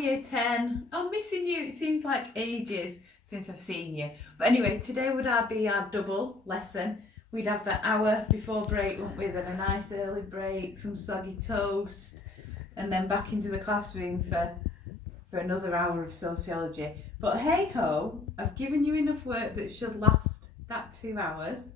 Year 10. I'm missing you. It seems like ages since I've seen you. But anyway, today would be our double lesson. We'd have the hour before break, wouldn't we? Then a nice early break, some soggy toast, and then back into the classroom for another hour of sociology. But hey ho, I've given you enough work that should last that 2 hours.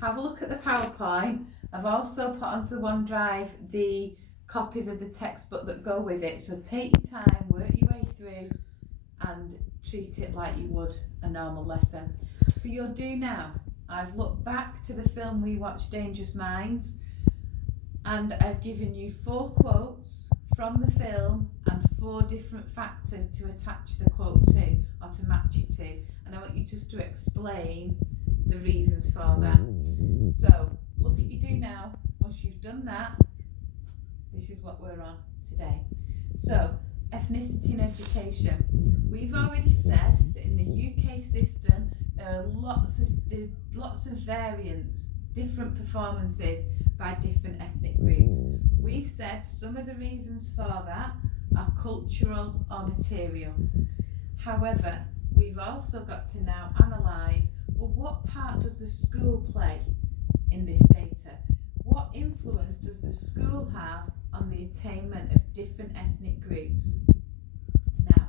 Have a look at the PowerPoint. I've also put onto the OneDrive the copies of the textbook that go with it, so take your time, work your way through and treat it like you would a normal lesson. For your do now, I've looked back to the film we watched, Dangerous Minds, and I've given you 4 quotes from the film and 4 different factors to attach the quote to or to match it to, and I want you just to explain the reasons for that. So look at your do now. Once you've done that, this is what we're on today. So, ethnicity in education. We've already said that in the UK system there are lots of variants, different performances by different ethnic groups. We've said some of the reasons for that are cultural or material. However, we've also got to now analyse, well, what part does the school play in this data? What influence does the school have on the attainment of different ethnic groups? Now,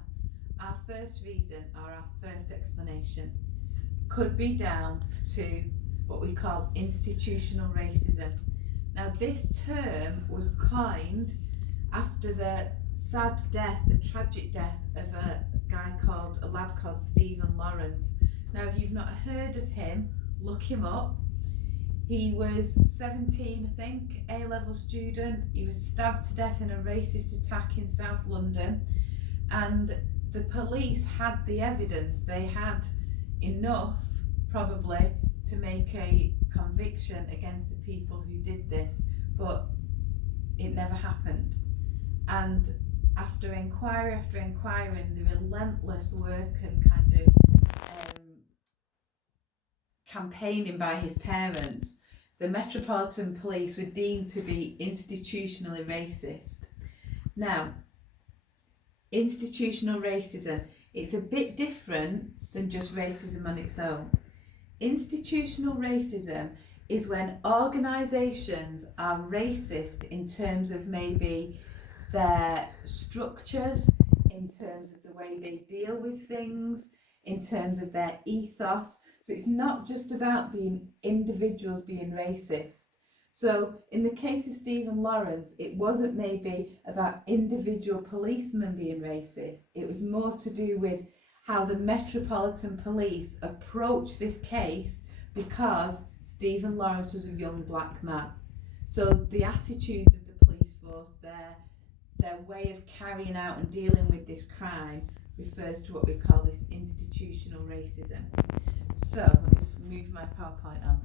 our first reason or our first explanation could be down to what we call institutional racism. Now, this term was coined after the tragic death of a lad called Stephen Lawrence. Now, if you've not heard of him, look him up. He was 17, I think, A-level student. He was stabbed to death in a racist attack in South London, and the police had the evidence. They had enough, probably, to make a conviction against the people who did this, but it never happened. And after inquiry after inquiry and the relentless work and kind of campaigning by his parents, the Metropolitan Police were deemed to be institutionally racist. Now, institutional racism, it's a bit different than just racism on its own. Institutional racism is when organisations are racist in terms of maybe their structures, in terms of the way they deal with things, in terms of their ethos. So it's not just about being individuals being racist. So in the case of Stephen Lawrence, it wasn't maybe about individual policemen being racist. It was more to do with how the Metropolitan Police approached this case because Stephen Lawrence was a young black man. So the attitudes of the police force, their way of carrying out and dealing with this crime refers to what we call this institutional racism. So let me just move my PowerPoint on.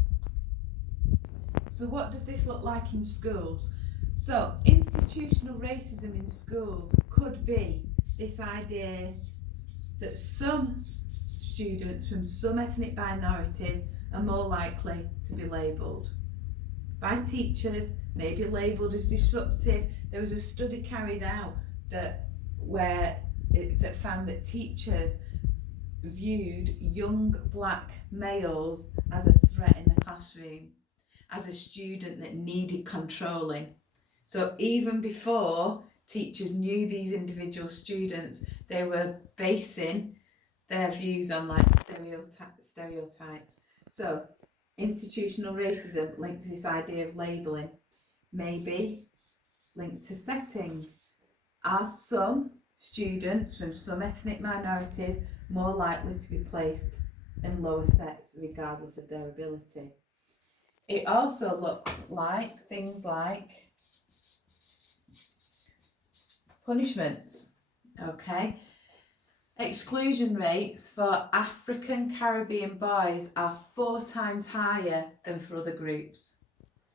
So what does this look like in schools? So institutional racism in schools could be this idea that some students from some ethnic minorities are more likely to be labelled by teachers, maybe labelled as disruptive. There was a study carried out that found that teachers viewed young black males as a threat in the classroom, as a student that needed controlling. So even before teachers knew these individual students, they were basing their views on like stereotypes. So institutional racism linked to this idea of labelling, maybe linked to setting. Are some students from some ethnic minorities more likely to be placed in lower sets regardless of their ability? It also looks like things like punishments, okay? Exclusion rates for African Caribbean boys are 4 times higher than for other groups.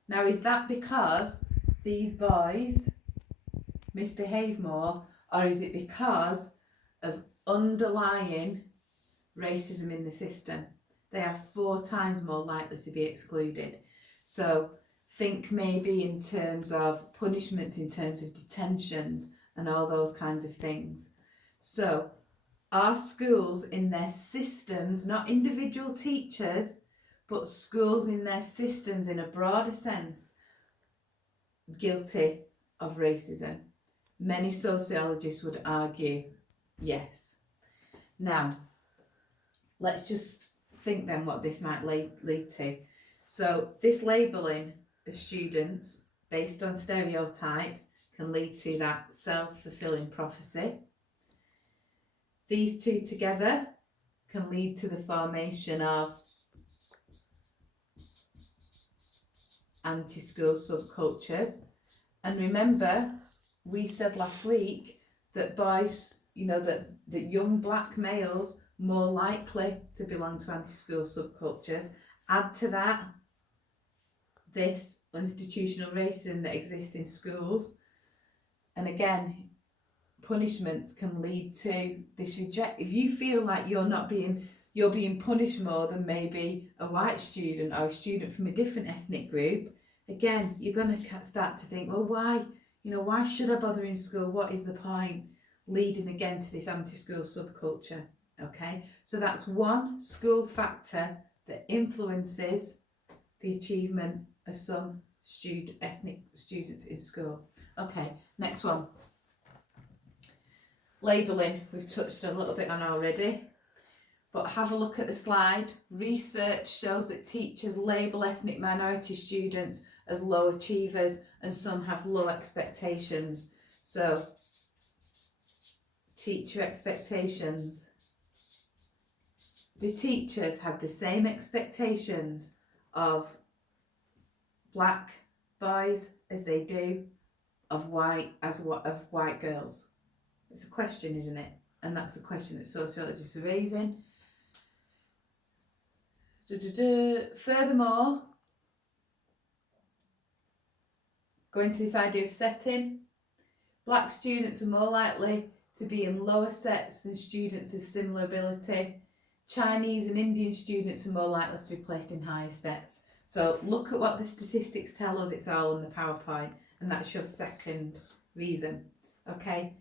Now, is that because these boys misbehave more, or is it because of underlying racism in the system? They are 4 times more likely to be excluded. So think maybe in terms of punishments, in terms of detentions and all those kinds of things. So are schools in their systems, not individual teachers, but schools in their systems in a broader sense, guilty of racism? Many sociologists would argue yes. Now, let's just think then what this might lead to. So this labelling of students based on stereotypes can lead to that self-fulfilling prophecy. These two together can lead to the formation of anti-school subcultures. And remember, we said last week that boys, that young black males more likely to belong to anti-school subcultures. Add to that this institutional racism that exists in schools, and again, punishments can lead to this reject. If you feel like you're being punished more than maybe a white student or a student from a different ethnic group, again, you're going to start to think, well, why should I bother in school? What is the point? Leading again to this anti-school subculture. Okay, so that's one school factor that influences the achievement of some ethnic students in school. Okay, next one. Labelling, we've touched a little bit on already, but have a look at the slide. Research shows that teachers label ethnic minority students as low achievers and some have low expectations. So, teacher expectations. The teachers have the same expectations of black boys as they do of white girls. It's a question, isn't it? And that's the question that sociologists are raising. Furthermore, going to this idea of setting, black students are more likely to be in lower sets than students of similar ability. Chinese and Indian students are more likely to be placed in higher sets. So look at what the statistics tell us. It's all in the PowerPoint, and that's your second reason. Okay,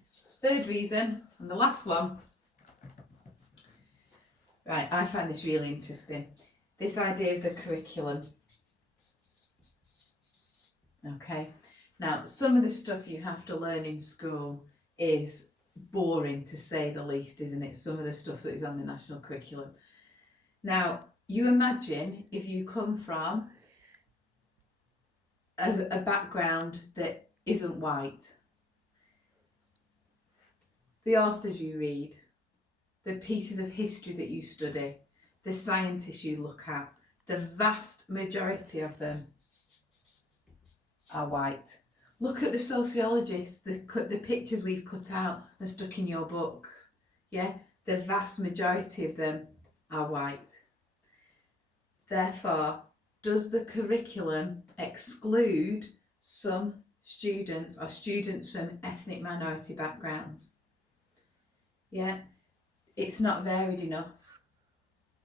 third reason, and the last one. Right, I find this really interesting. This idea of the curriculum. Okay, now some of the stuff you have to learn in school is boring to say the least, isn't it? Some of the stuff that is on the national curriculum. Now, you imagine if you come from a background that isn't white, the authors you read, the pieces of history that you study, the scientists you look at, the vast majority of them are white. Look at the sociologists, the pictures we've cut out and stuck in your book. Yeah, the vast majority of them are white. Therefore, does the curriculum exclude some students or students from ethnic minority backgrounds? Yeah, it's not varied enough.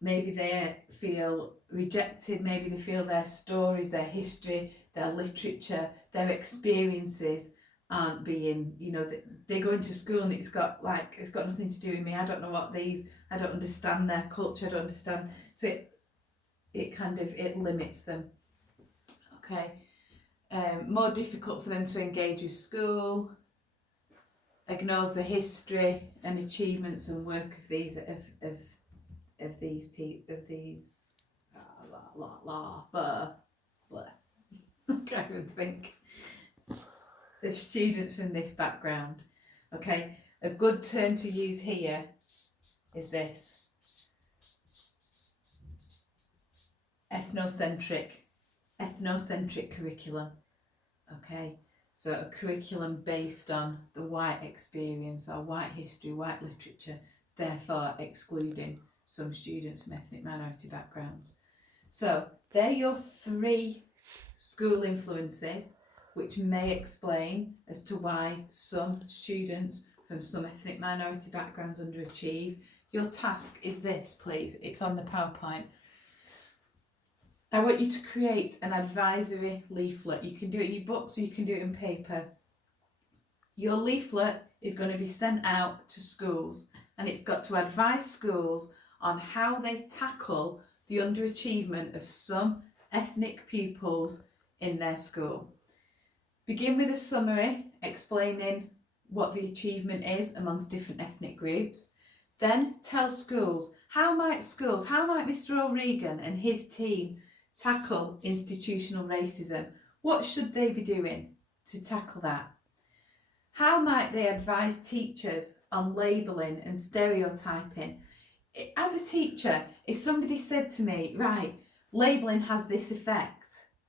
Maybe they feel rejected, maybe they feel their stories, their history, their literature, their experiences aren't being, they go into school and it's got nothing to do with me. I don't know I don't understand their culture, I don't understand. So it limits them. Okay, more difficult for them to engage with school, ignores the history and achievements and work of these I can't even think. The students from this background. Okay, a good term to use here is this: ethnocentric curriculum. Okay, so a curriculum based on the white experience or white history, white literature, therefore excluding some students from ethnic minority backgrounds. So they're your three school influences which may explain as to why some students from some ethnic minority backgrounds underachieve. Your task is this, please. It's on the PowerPoint. I want you to create an advisory leaflet. You can do it in your books or you can do it in paper. Your leaflet is going to be sent out to schools, and it's got to advise schools on how they tackle the underachievement of some ethnic pupils in their school. Begin with a summary explaining what the achievement is amongst different ethnic groups. Then tell schools, how might Mr. O'Regan and his team tackle institutional racism? What should they be doing to tackle that? How might they advise teachers on labelling and stereotyping? As a teacher, if somebody said to me, right, labelling has this effect,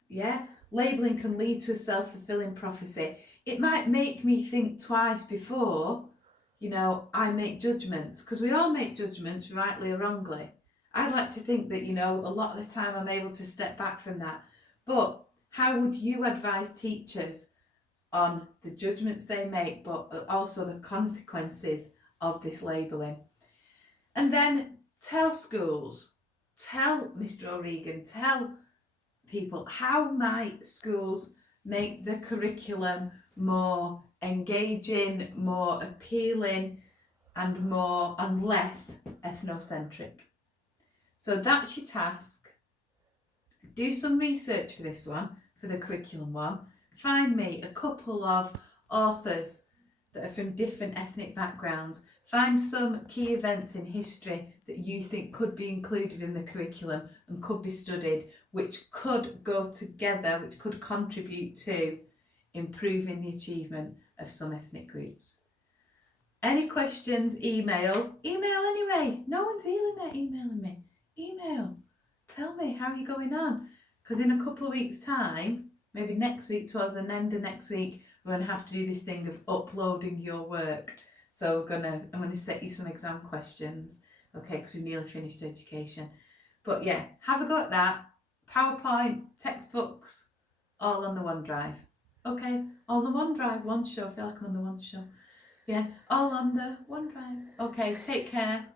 yeah, labelling can lead to a self-fulfilling prophecy, it might make me think twice before, I make judgments, because we all make judgments, rightly or wrongly. I'd like to think that, a lot of the time I'm able to step back from that. But how would you advise teachers on the judgments they make, but also the consequences of this labelling? And then tell schools, tell Mr. O'Regan, tell people, how might schools make the curriculum more engaging, more appealing, and less ethnocentric? So that's your task. Do some research for this one, for the curriculum one. Find me a couple of authors that are from different ethnic backgrounds. Find some key events in history that you think could be included in the curriculum and could be studied, which could go together, which could contribute to improving the achievement of some ethnic groups. Any questions, email anyway. No one's emailing me. Email. Tell me how you're going on. Because in a couple of weeks' time, maybe next week, towards the end of next week, we're going to have to do this thing of uploading your work. So I'm going to set you some exam questions, okay, because we've nearly finished education. But yeah, have a go at that. PowerPoint, textbooks, all on the OneDrive. Okay, all the OneDrive, one show. I feel like I'm on the one show. Yeah, all on the OneDrive. Okay, take care.